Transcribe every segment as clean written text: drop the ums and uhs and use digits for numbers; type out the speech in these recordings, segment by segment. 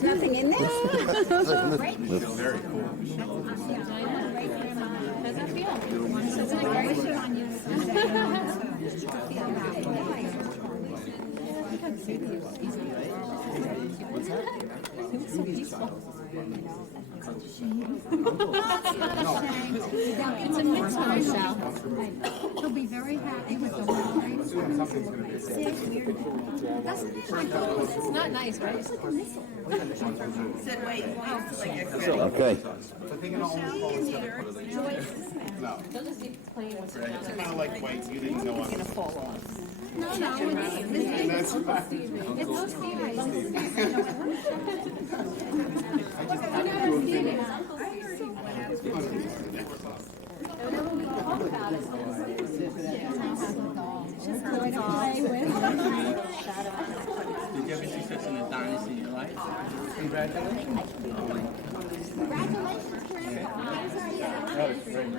There's nothing in there. Very cool. How's it feel? It's a mix for Michelle. She'll be very happy with the wine. It's not nice, right? Okay. They'll just be playing with It's kind of like white. You didn't know what. No, That's fine. Did you ever see such an Adonis in your life? Congratulations. That is great.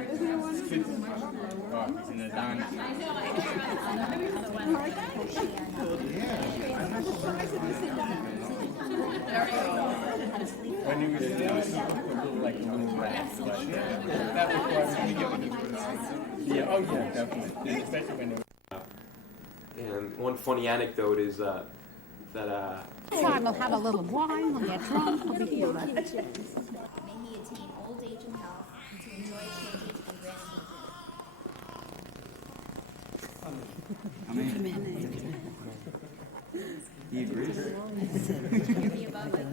Oh, he's an Adonis. When you were still like a little rat, but that requires me to get with it. Yeah, oh yeah, definitely. Especially when they're And one funny anecdote is that Time we'll have a little wine, we'll get drunk, we'll be here. May he attain old age and health, and to enjoy changing and grandchildren. he agrees. Be above it.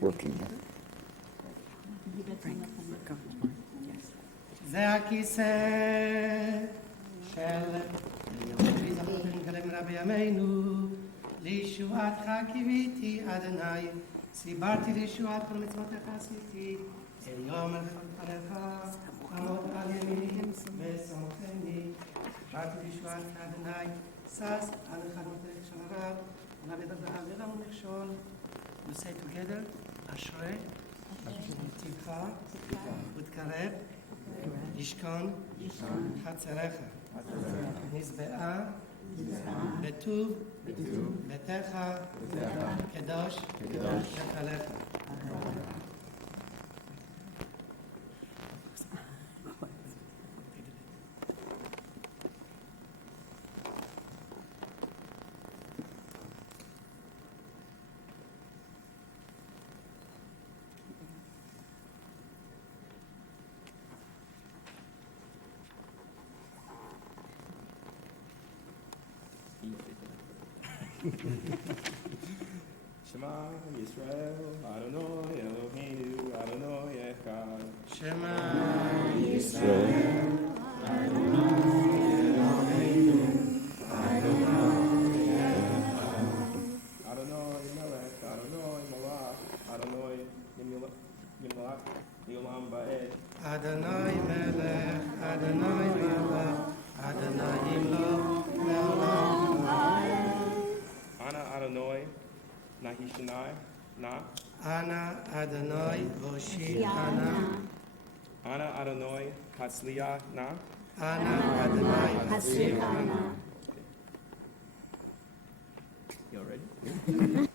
Working. זה הכיסא של קדם רבי ימינו, לישועתך קיוויתי אדוני, סיברתי לישועת כל מצוותיך עשיתי, היום אל פניך, עמוד על ימיני ושמחני, סיברתי לישועתך אדוני, שש על חלומתך של הרב, ונביא את העבירה ומכשול. We say together, אשרי, תבחר, ותקרב, ישכון, חצריך, נשבעה, בטוב, ביתך, קדוש, שתליך. Shema Yisrael, Adonai Eloheinu, Adonai Echad. Shema Yisrael, Adonai Melech, Adonai Malach, Adonai Yimlach, Yolam Ba'ed. Adonai Melech, Adonai Melech, Adonai Yimloch, Leolam Ba'ed. Ana Adonai, Nahishanai, Na. Ana Adonai Hoshitana. Ana Adonai, Hatzliah, Na. Ana Adonai Hatzlichana. You all ready?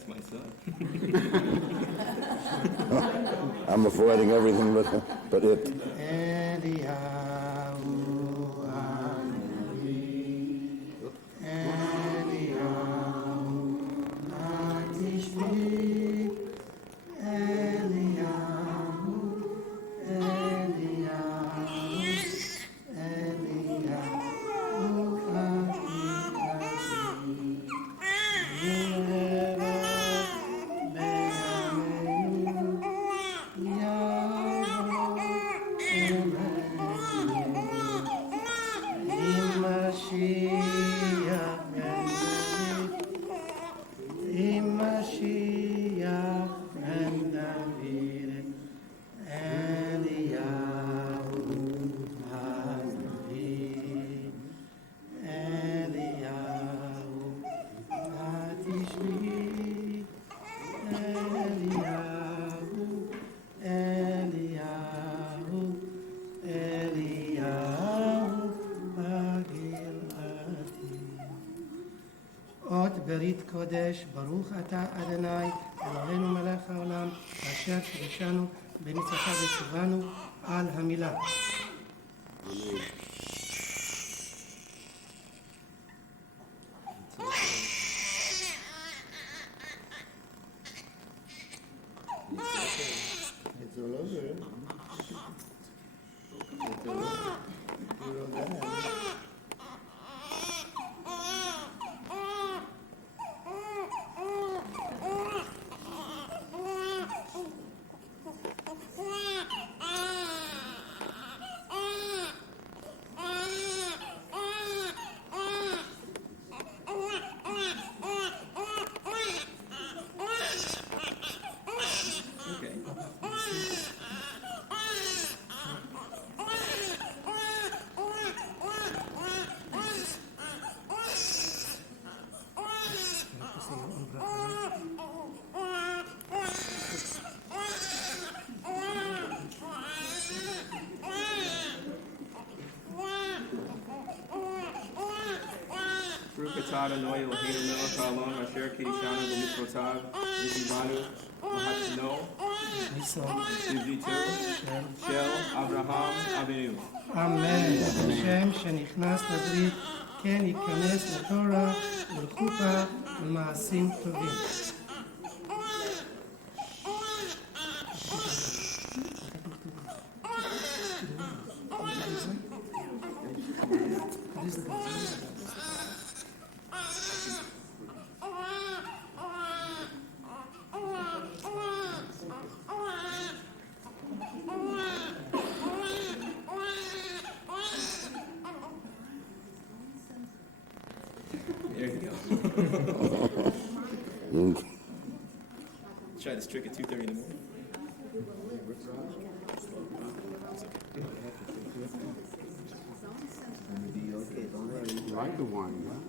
That's my son. I'm avoiding everything but it. Eliyahu Hanavi, Eliyahu Hatishbi, Eliyahu, Eliyahu, Eliyahu אות ברית קודש, ברוך אתה אדוני, אלוהינו מלך העולם, אשר קידשנו במצוותיו וציוונו על המילה. Baruch atah Adonai Eloheinu melech haolam asher kiddushanu b'mitzvotav v'tzivanu v'hatano b'vitu shel Avraham Avinu. אמן. השם שנכנס לברית כן ייכנס לתורה ולחופה ולמעשים טובים. There you go. Try this trick at 2:30 in the morning. Like the wine, huh?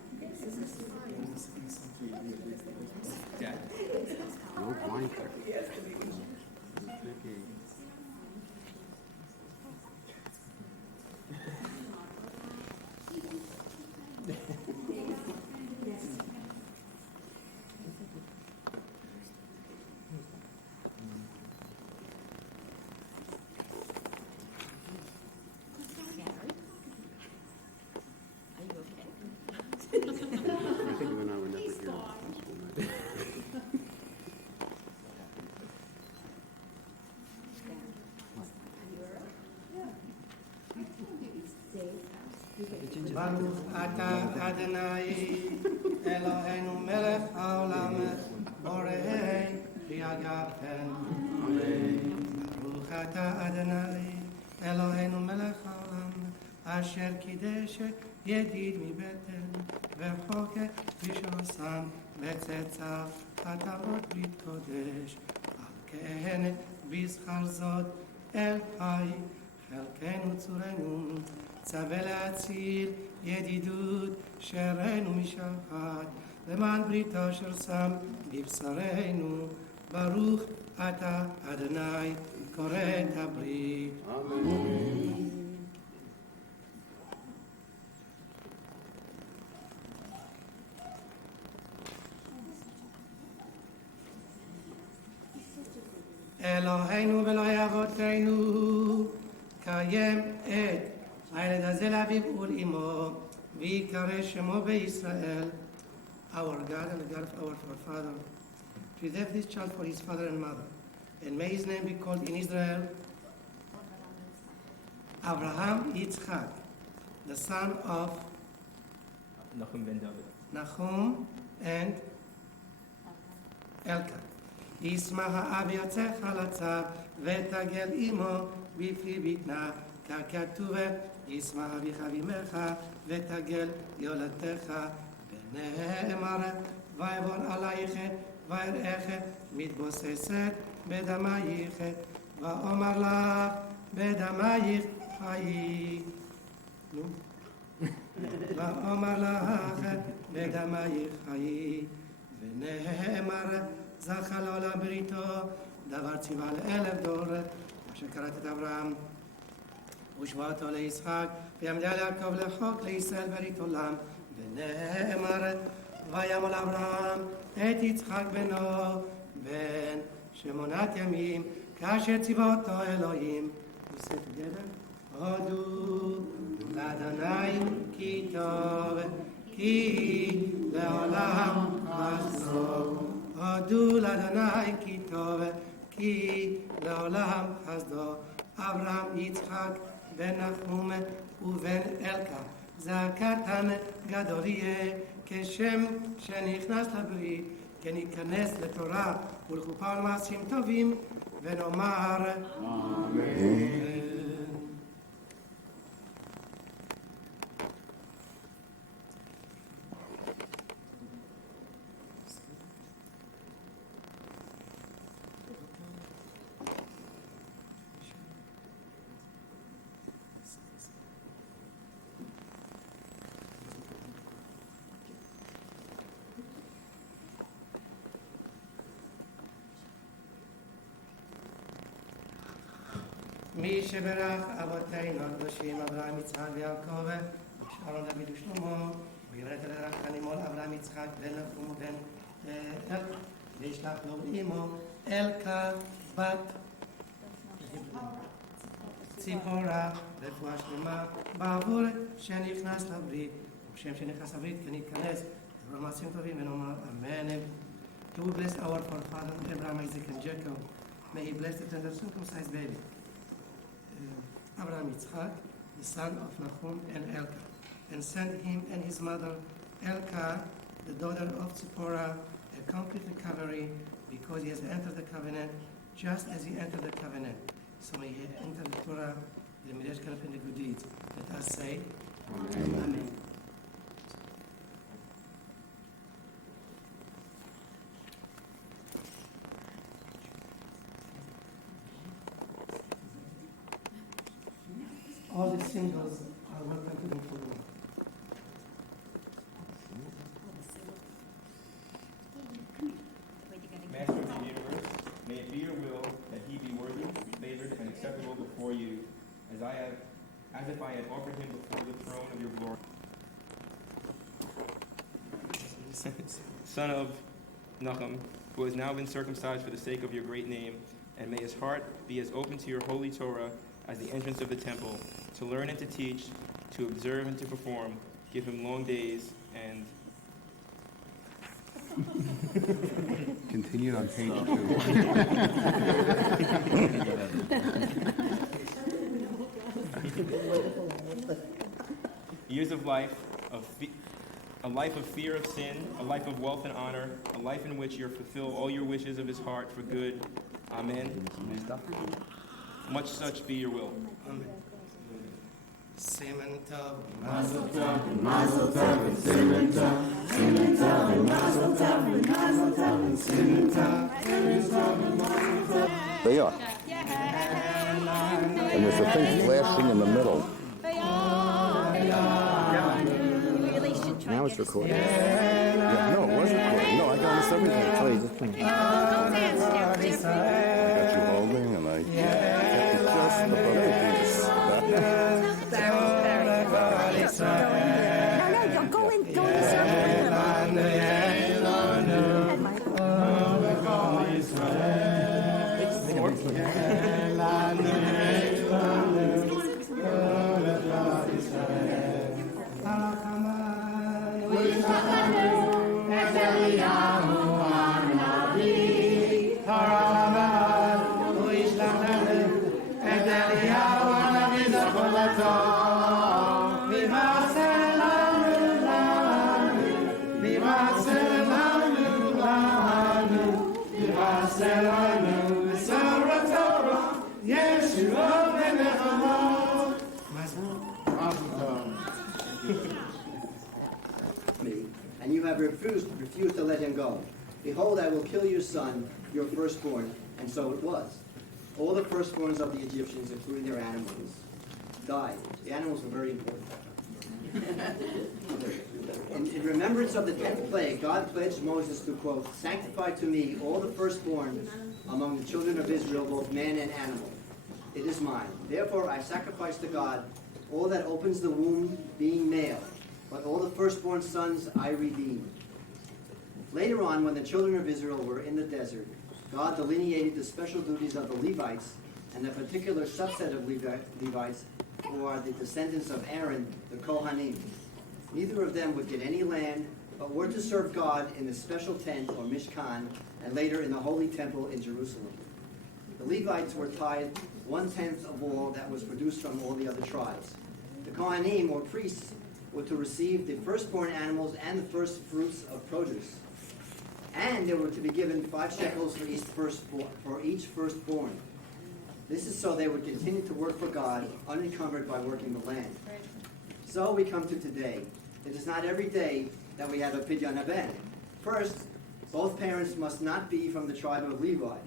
Yeah. No wine there. I think when I were never here. ברוך אתה אדוני אלוהינו מלך העולם בורא ויגעתם. ברוך אתה אדוני אלוהינו מלך העולם אשר קידש ידיד מבטן וחוקק ושם בצאצא חטאות ברית קודש. על כן בזכר זאת אל חי חלקנו צורנו צווה להציל ידידות שרנו משחת למען בריתו אשר שם בבשרנו. ברוך אתה אדוני כורת הברית. אמן. אלוהינו ואלוהי אבותינו, קיים את הילד הזה לאביו ולאמו, ויקרא שמו בישראל. Our God and the God of our forefather, preserve this child for his father and mother, and may his name be called in Israel Abraham Yitzchak, the son of Nachum ben David. Nahum and Elka. ישמח האב יוצאך לצו, ותגל אמו בפי בטנה, ככתוב ישמח אביך ואמך, ותגל יולדתך, ונאמר ויעבור עלייך ויראך מתבוססת בדמייך, ואומר לך בדמייך חיי. ואומר לך בדמייך חיי, ונאמר זכה לעולם בריתו, דבר ציווה ל1,000 דור, אשר קראת את אברהם ושבועתו ליצחק, ויעמדה ליעקב לחוק לישראל ברית עולם, ונאמר וימול אברהם את יצחק בנו בן 8 ימים, כאשר ציווה אותו אלוהים. We say together, הודו לאדוני כי טוב, כי לעולם חסדו. הודו לאדוני כי טוב, כי לעולם חסדו. אברהם יצחק בן נחום ובן אלקה, זה הקטן גדול יהיה, כשם שנכנס לברית, כן ייכנס לתורה ולחופה ולמעשים טובים, ונאמר אמן. מי שברך אבותינו הקדושים אברהם יצחק ויעקב ושארון דוד ושלמה וירד לברך הנימול אברהם יצחק בן נחום ובן אלקה וישלח לו לאמו אלקה בת ציפורה רפואה שלמה בעבור שנכנס לברית ובשם שנכנס לברית כן ייכנס למעשים טובים ונאמר אמן. To bless our forefather Abraham, Isaac and Jacob, may he bless the tender circumcised baby Abraham Yitzchak, the son of Nahum and Elka, and send him and his mother Elka, the daughter of Zipporah, a complete recovery because he has entered the covenant just as he entered the covenant. So may he enter the Torah, the Midrash Kanaf and the good deeds. Let us say, Amen. Amen. All the singles are welcome to the program. Master of the universe, may it be your will that he be worthy, favored, and acceptable before you, as if I had offered him before the throne of your glory. Son of Nahum, who has now been circumcised for the sake of your great name, and may his heart be as open to your holy Torah as the entrance of the temple, to learn and to teach, to observe and to perform. Give him long days and... Continued on page 2. Years of life, a life of fear of sin, a life of wealth and honor, a life in which you fulfill all your wishes of his heart for good. Amen. Much such be your will. Amen. Semen tov, Mazel tov, Mazel tov, Semen tov, Semen tov, Mazel tov, Mazel tov, Semen tov, Semen tov, Mazel tov. They are. And there's a thing flashing in the middle. Now it's recording. Yeah, no, it was recording. No, I got this everything. Play this thing. I got you holding, and I just the police. No, go in the circle. go. Behold, I will kill your son, your firstborn. And so it was. All the firstborns of the Egyptians, including their animals, died. The animals were very important. In remembrance of the 10th plague, God pledged Moses to, quote, sanctify to me all the firstborn among the children of Israel, both man and animal. It is mine. Therefore I sacrifice to God all that opens the womb, being male, but all the firstborn sons I redeem. Later on, when the children of Israel were in the desert, God delineated the special duties of the Levites and a particular subset of Levites who are the descendants of Aaron, the Kohanim. Neither of them would get any land, but were to serve God in the special tent or Mishkan, and later in the holy temple in Jerusalem. The Levites were tithed 1/10 of all that was produced from all the other tribes. The Kohanim, or priests, were to receive the firstborn animals and the first fruits of produce. And they were to be given 5 shekels for each firstborn. This is so they would continue to work for God, unencumbered by working the land. So we come to today. It is not every day that we have a Pidyon haben. First, both parents must not be from the tribe of Levi.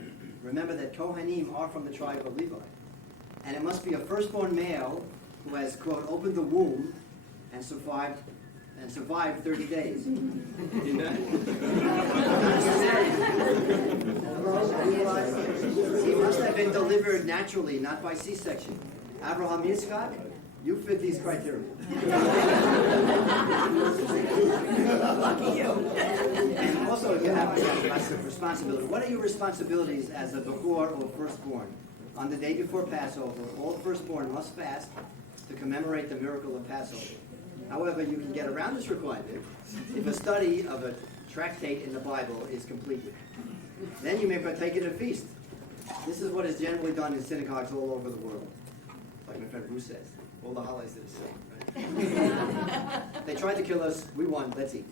Remember that Kohanim are from the tribe of Levi. And it must be a firstborn male who has, quote, opened the womb and survived 30 days. He must have been delivered naturally, not by C-section. Abraham Yitzchak, you fit these criteria. Lucky you. And also, you have a responsibility. What are your responsibilities as a Bechor or firstborn? On the day before Passover, all firstborn must fast to commemorate the miracle of Passover. However, you can get around this requirement if a study of a tractate in the Bible is completed. Then you may partake in a feast. This is what is generally done in synagogues all over the world. Like my friend Bruce says, all the holidays are the same. Right? They tried to kill us. We won. Let's eat.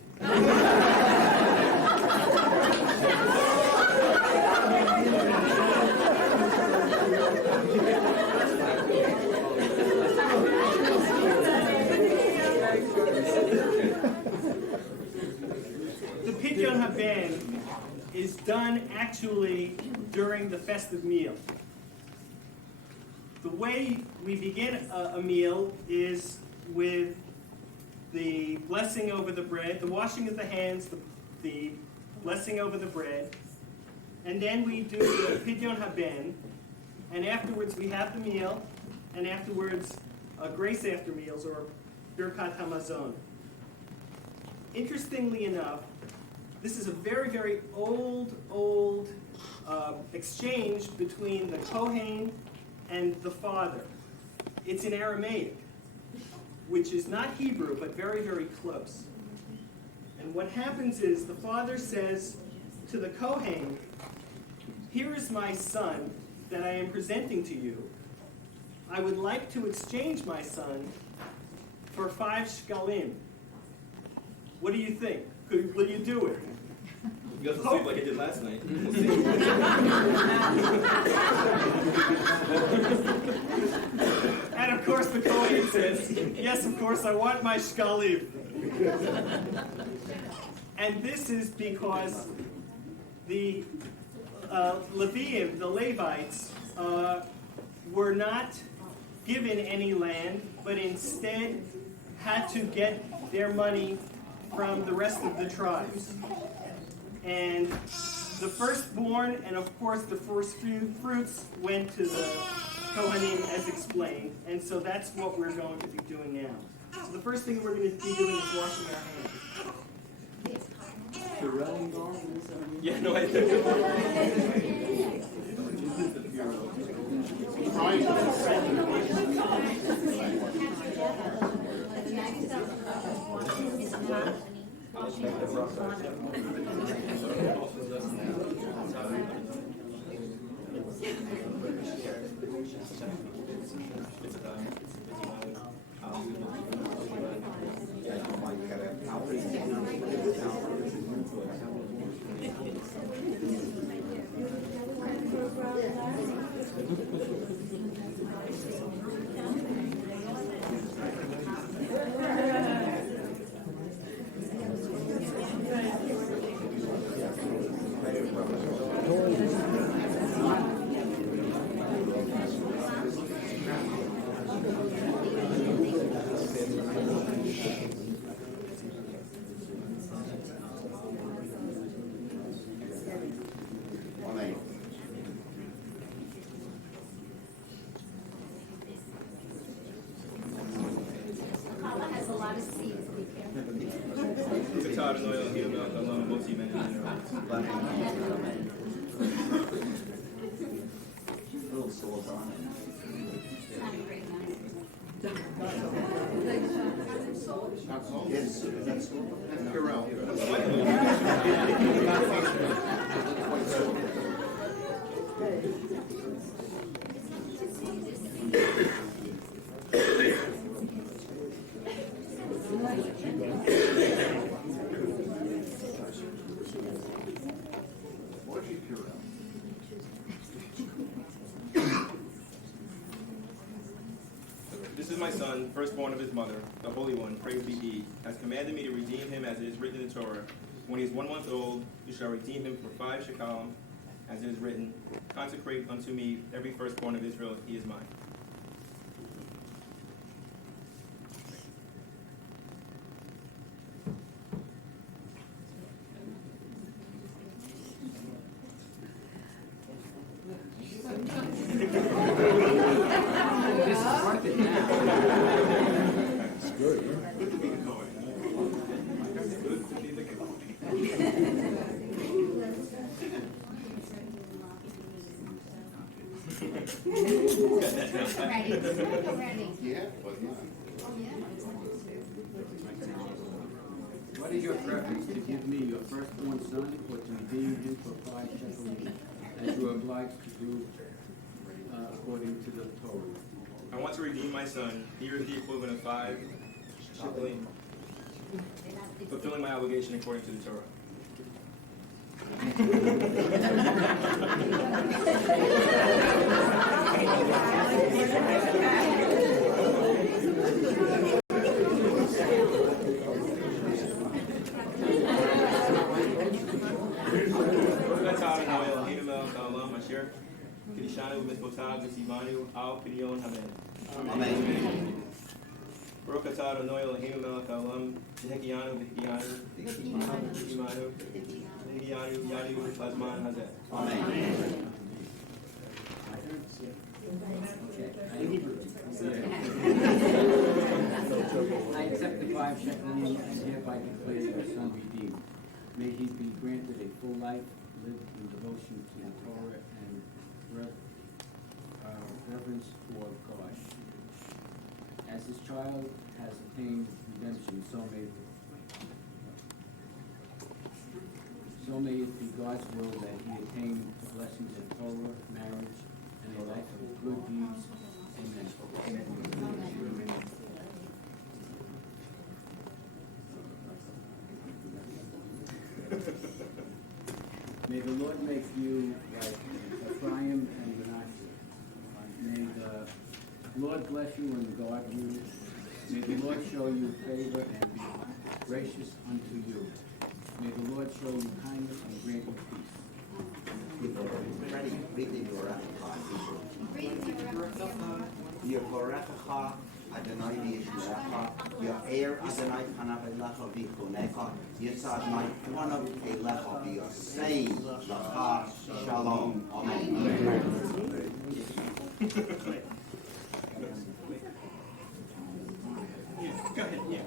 The Pidyon haben is done actually during the festive meal. The way we begin a meal is with the blessing over the bread, the washing of the hands, the blessing over the bread, and then we do the Pidyon haben, and afterwards we have the meal, and afterwards a grace after meals, or Birkat Hamazon. Interestingly enough, this is a very, very old exchange between the Kohen and the father. It's in Aramaic, which is not Hebrew, but very, very close. And what happens is the father says to the Kohen, here is my son that I am presenting to you. I would like to exchange my son for 5 shkalim. What do you think? Will you do it? You guys will sleep like I did last night. We'll see. And of course the Kohen says, yes, of course, I want my shkalim. And this is because the Leviim, the Levites, were not given any land, but instead had to get their money from the rest of the tribes. And the firstborn and of course the first few fruits went to the Kohanim as explained, and so that's what we're going to be doing now. So the first thing we're going to be doing is washing our hands. Yeah, no, I think. Kala has a lot of seeds. Be careful. Qatar and oil, heal milk, alone, multi-men and minerals. Little salt on it. Not a great night. Yes, that's Purell. This is my son, firstborn of his mother, the Holy One, praised be he, has commanded me to redeem him as it is written in the Torah. When he is 1 month old, you shall redeem him for 5 shekels, as it is written, consecrate unto me every firstborn of Israel, he is mine. This is worth it now. Ready. Yeah, but not. What is your preference, to give me your firstborn son, or to redeem him for 5 shekels, as you are obliged to do according to the Torah? I want to redeem my son. Here is the equivalent of 5 shekels, fulfilling my obligation according to the Torah. Kedishanu Mizbotav Nisivanu Al Pidyon Amen. Amen. Baruch atah Adonai Eloheinu melech haolam V'hekiyanu V'hekiyanu V'hekiyanu Yadu Lazman Hazeh. Amen. I accept the 5 shekels and hereby declare your son redeemed. May he be granted a full life, live in devotion to the Torah and reverence for God. As his child has attained redemption, so may it be God's will that he attain the blessings of Torah, marriage, and a life of good deeds. Amen. May the Lord make you like Ephraim and Manasseh. May the Lord bless you and guard you. May the Lord show you favor and be gracious unto you. May the Lord show you kindness and grant you peace. Yevorechecha Adonai v'yishurecha, Ya'er Adonai panav elecha v'yichunecha, Yitzah Adonai panav elecha v'yasein lecha shalom. Amen. Go ahead, yeah.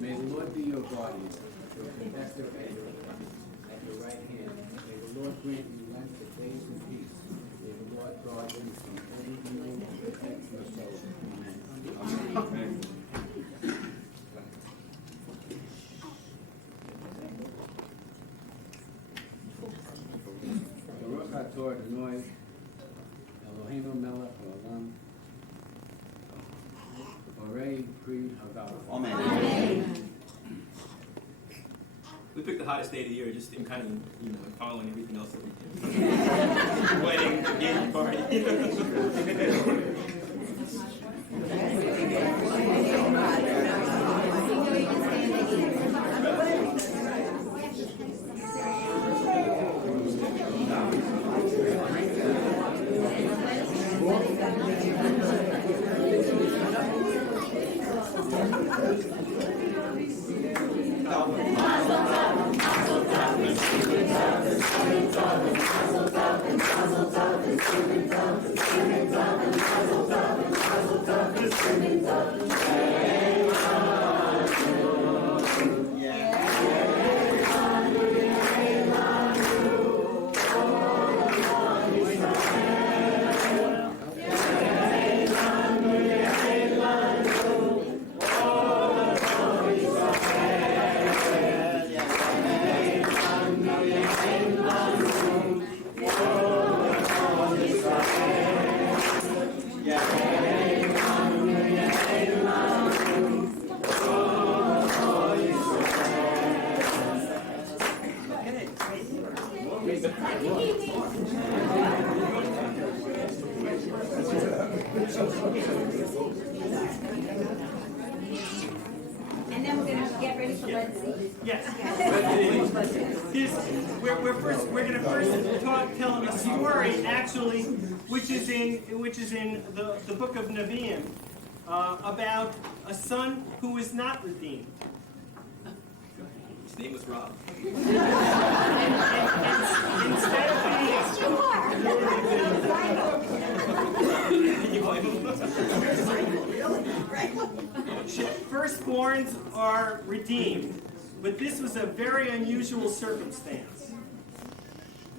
May the Lord be your guardian, your protector at your right hand. May the Lord grant you length of days and peace. May the Lord guard you from every evil and protect your soul. Amen. Amen. Baruch atah Adonai Eloheinu melech haolam Borei pri hagav. Amen. We picked the hottest day of the year just in kind of, following everything else that we did. Wedding, engagement party. And then we're going to get ready for Red Sea. Yes. We're going to first tell a story, actually, which is in the book of Nevi'im, about a son who was not redeemed. His name was Rob. Instead of firstborns are redeemed, but this was a very unusual circumstance.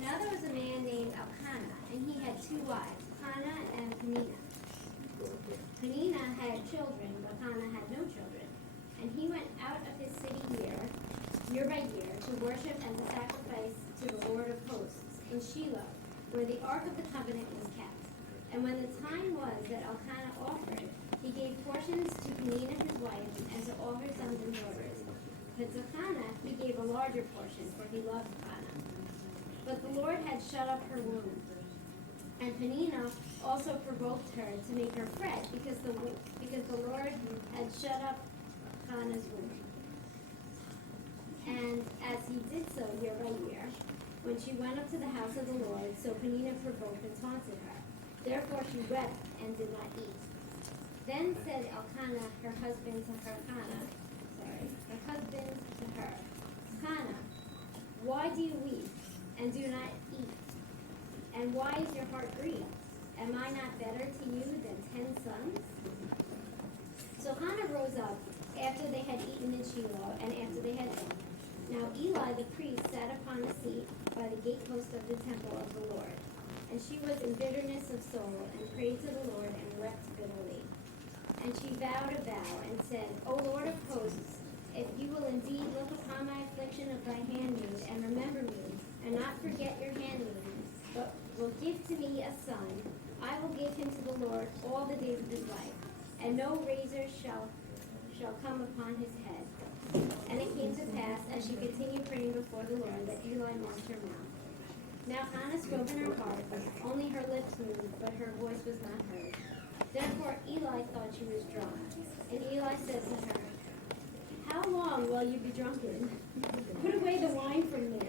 Now there was a man named Elkanah, and he had two wives, Hannah and Peninnah. Peninnah had children, but Hannah had no children. And he went out of his city year by year, to worship and to sacrifice to the Lord of hosts in Shiloh, where the Ark of the Covenant was kept. And when the time was that Elkanah offered, he gave portions to Peninnah his wife, and to all her sons and daughters. But to Hannah he gave a larger portion, for he loved Hannah. But the Lord had shut up her womb. And Peninnah also provoked her to make her fret, because the Lord had shut up Hannah's womb. And as he did so year by year, when she went up to the house of the Lord, so Peninnah provoked and taunted her. Therefore she wept and did not eat. Then said Elkanah, her husband to her, Hannah, why do you weep and do not eat? And why is your heart grieved? Am I not better to you than 10 sons? So Hannah rose up after they had eaten in Shiloh, and after they had eaten. Now Eli the priest sat upon a seat by the gatepost of the temple of the Lord. And she was in bitterness of soul, and prayed to the Lord, and wept bitterly. And she vowed a vow, and said, O Lord of hosts, if you will indeed look upon my affliction of thy handmaid, and remember me, and not forget your handmaid, but will give to me a son, I will give him to the Lord all the days of his life, and no razor shall come upon his head. And it came to pass, as she continued praying before the Lord, that Eli marked her mouth. Now Hannah spoke in her heart, only her lips moved, but her voice was not heard. Therefore Eli thought she was drunk. And Eli said to her, How long will you be drunken? Put away the wine from me.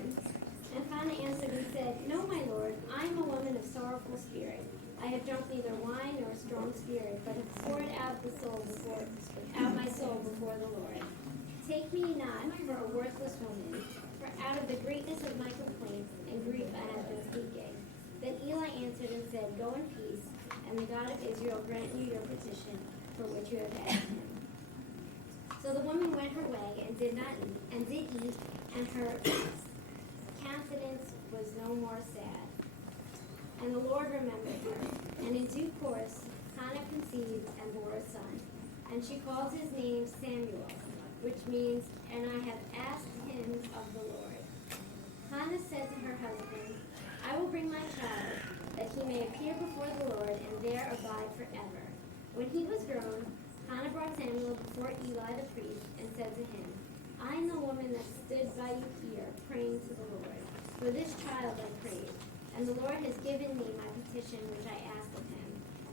And Hannah answered and said, No, my lord, I am a woman of sorrowful spirit. I have drunk neither wine nor strong spirit, but have poured out my soul before the Lord. Take me not for a worthless woman, for out of the greatness of my complaints and grief I have been speaking. Then Eli answered and said, Go in peace, and the God of Israel grant you your petition for which you have asked him. So the woman went her way and did eat, and her countenance was no more sad. And the Lord remembered her, and in due course Hannah conceived and bore a son, and she called his name Samuel, which means, and I have asked him of the Lord. Hannah said to her husband, I will bring my child, that he may appear before the Lord, and there abide forever. When he was grown, Hannah brought Samuel before Eli the priest, and said to him, I am the woman that stood by you here, praying to the Lord. For this child I prayed, and the Lord has given me my petition which I asked of him.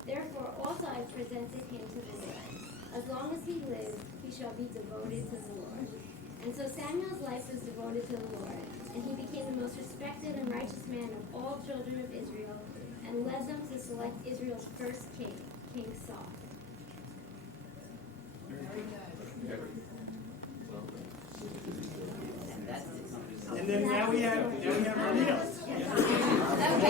Therefore also I presented him to the Lord. As long as he lives, he shall be devoted to the Lord. And so Samuel's life was devoted to the Lord, and he became the most respected and righteous man of all children of Israel, and led them to select Israel's first king, King Saul. And then now we have our meals. Okay,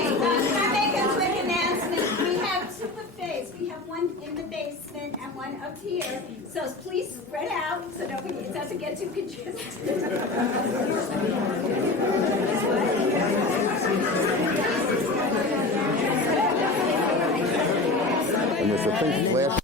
can I make a quick announcement? We have two buffets. We have one in the basement and one up here. So please spread out so that it doesn't get too congested. And there's a pink flash.